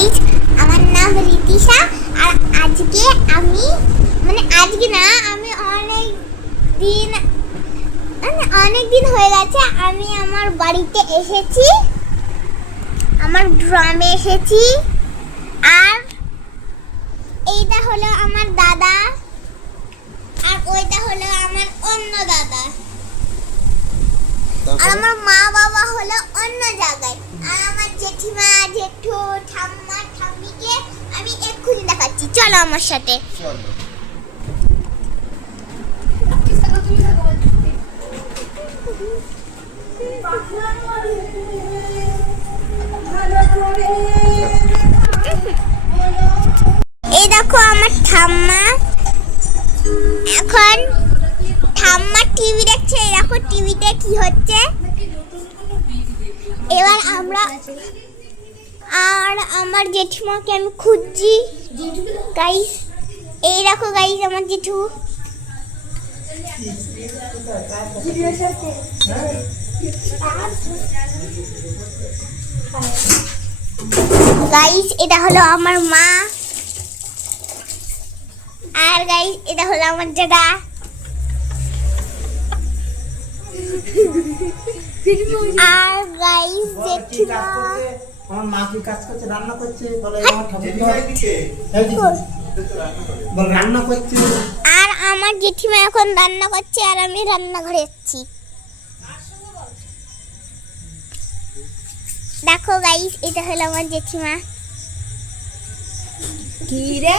Guys আমার নাম রীতিশা। আর আজকে আমি মানে আজকে না আমি অনেক দিন মানে অনেক দিন হয়ে গেছে আমি আমার বাড়িতে এসেছি। আমার গ্রামে এসেছি। আর এইটা হলো আমার দাদা। আর ওইটা হলো আমার অন্য দাদা। আর আমার মা বাবা চলো আমার সাথে। এই দেখো আমার ঠাম্মা। এখন ঠাম্মা টিভি দেখছে, এই দেখো টিভিতে কি হচ্ছে। এবার আমরা আর আমার জেঠিমাকে আমি খুঁজছি? গাইস এই দেখো গাইস আমার জেঠু। গাইস এটা হলো আমার মা। আর গাইস এটা হলো আমার দাদা। আর গাইস জেঠিমা আমার মা কি কাজ করছে? রান্না করছে? বলে। আমার ঠাকুর বল। রান্না করছে? আর আমার জেঠিমা এখন রান্না করছে আর আমি রান্নাঘরে যাচ্ছি। দেখো গাইস এটা হলো আমার জেঠিমা। কি রে?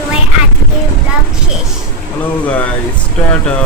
এবার আজকের ব্লগ শেষ। Hello guys, Tata.